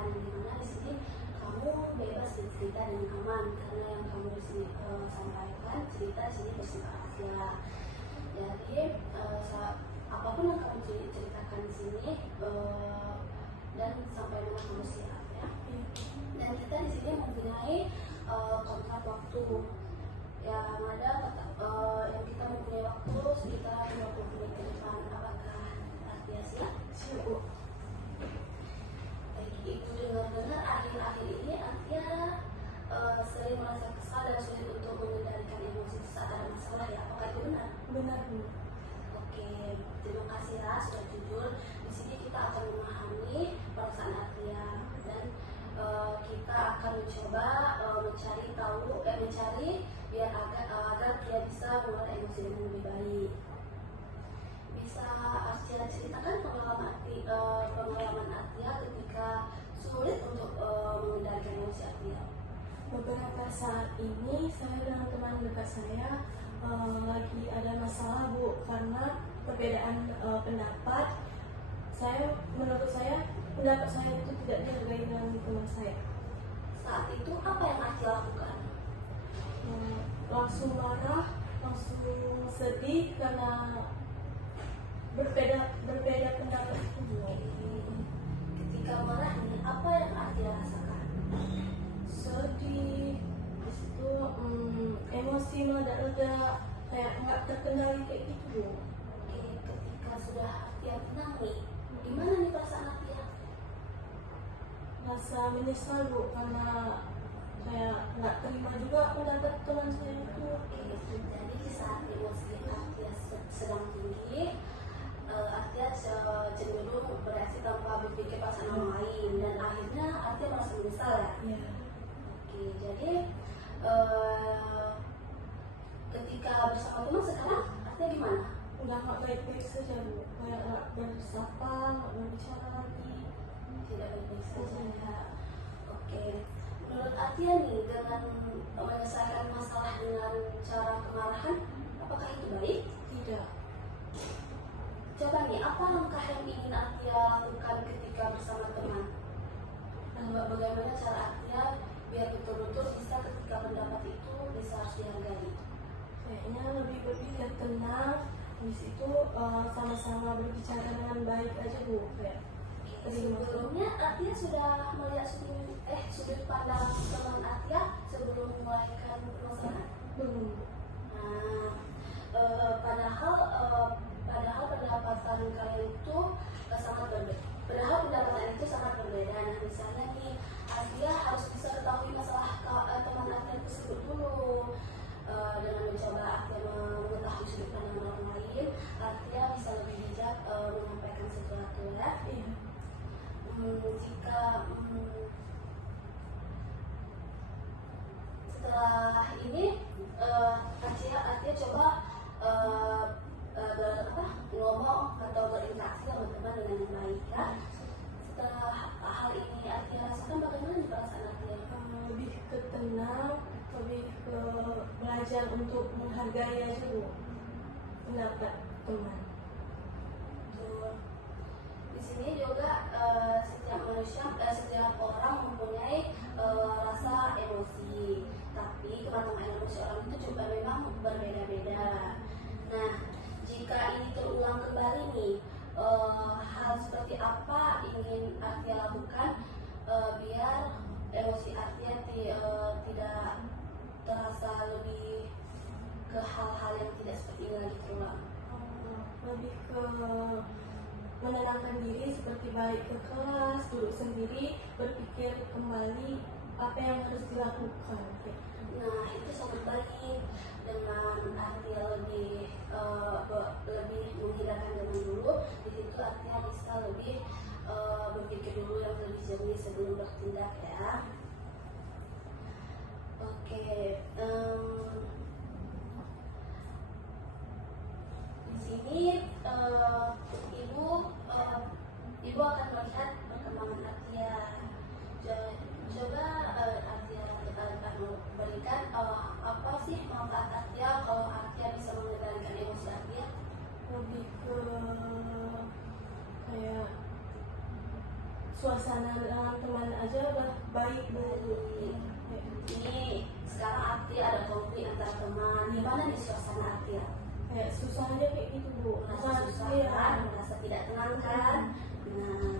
mendengarkan, dimana di sini kamu bebas bercerita dengan aman karena yang kamu di sini sampaikan cerita di sini bersifat rahasia. Jadi apapun yang kamu ceritakan di sini dan sampai mana kamu siap ya. Dan kita di sini mempunyai kontrak waktu yang ada yang kita mempunyai waktu sekitar 20 menit ke depan. Apakah Atia siap? Siap, Bu. Ibu dengar-dengar akhir-akhir ini Atia sering merasa kesal dan sulit untuk mengendalikan emosi saat ada masalah ya. Apakah itu benar? Benar, Bu. Oke, terima kasih Ra sudah jujur. Di sini kita akan memahami perasaan Atia dan kita akan mencoba mencari biar agar dia bisa mengelola emosi dengan lebih baik. Bisa Atia ceritakan pengalaman Atia ketika sulit untuk mengendalikan emosi Atia? Beberapa saat ini saya dengan teman dekat saya lagi ada masalah, Bu, karena perbedaan pendapat. Menurut saya pendapat saya itu tidak dihargai dengan teman saya. Saat itu apa yang Atia lakukan? Langsung marah, langsung sedih karena berbeda pendapat itu. Ketika marah ini apa yang Atia rasakan? Sedih, habis itu emosi meledak-ledak, kayak nggak terkendali kayak gitu. Oke, ketika sudah Atia tenang nih, gimana nih perasaan Atia? Rasa menyesal, Bu, karena saya nggak terima juga pendapat teman saya itu. Oke, jadi saat emosi Atia sedang tinggi, Atia cenderung bereaksi tanpa berpikir perasaan orang lain dan akhirnya Atia merasa menyesal ya. Iya. Oke, jadi ketika bersama teman sekarang Atia gimana? Udah nggak baik-baik saja, Bu, kayak nggak bersapa, nggak berbicara lagi. Tidak baik-baik saja ya. Oke, menurut Atia nih dengan menyelesaikan masalah dengan cara kemarahan, apakah itu baik? Tidak. Coba nih, apa langkah yang ingin Atia lakukan ketika bersama teman? Dan bagaimana cara Atia biar betul-betul bisa ketika pendapat itu bisa harus dihargai? Kayaknya lebih berpikir tenang, habis itu sama-sama berbicara dengan baik aja, Bu. Kayak Sebelumnya Atia sudah melihat sudut pandang teman Atia sebelum memulaikan permasalahan? belum. Nah, padahal pendapatan kalian itu sangat berbeda. Padahal pendapatan itu sangat berbeda. Nah, misalnya nih, Atia harus bisa ketahui masalah teman Atia tersebut dulu. Dengan mencoba Atia mengetahui sudut pandang orang lain, Atia bisa lebih bijak menyampaikan sesuatu ya. Iya. Setelah ini Atia coba ngomong atau berinteraksi sama teman dengan yang baik ya. Setelah hal ini Atia rasakan bagaimana nih perasaan Atia? Lebih ke tenang, lebih ke belajar untuk menghargai aja, Bu, pendapat teman. Betul. Di sini juga setiap orang mempunyai rasa emosi, tapi kematangan emosi orang itu juga memang berbeda-beda. Nah, jika ini terulang kembali nih, hal seperti apa ingin Atia lakukan biar emosi Atia tidak terasa lebih ke hal-hal yang tidak seperti ini lagi terulang? Lebih ke menenangkan diri, seperti balik ke kelas, duduk sendiri, berpikir kembali apa yang harus dilakukan. Nah, itu sangat baik. Dengan Atia lebih menghilangkan zaman dulu, di situ Atia bisa lebih berpikir dulu yang lebih jernih sebelum bertindak ya. Oke, di sini ibu akan melihat perkembangan Atia. Coba Atia berikan apa sih manfaat Atia kalau Atia bisa mengendalikan emosi Atia? Lebih ke kayak suasana dengan teman aja udah baik Bu. Ini sekarang arti ada konflik antar teman. Gimana nih suasana arti ya? Kayak susah aja kayak gitu Bu. Merasa susah Iya. kan, merasa tidak tenang kan. Nah,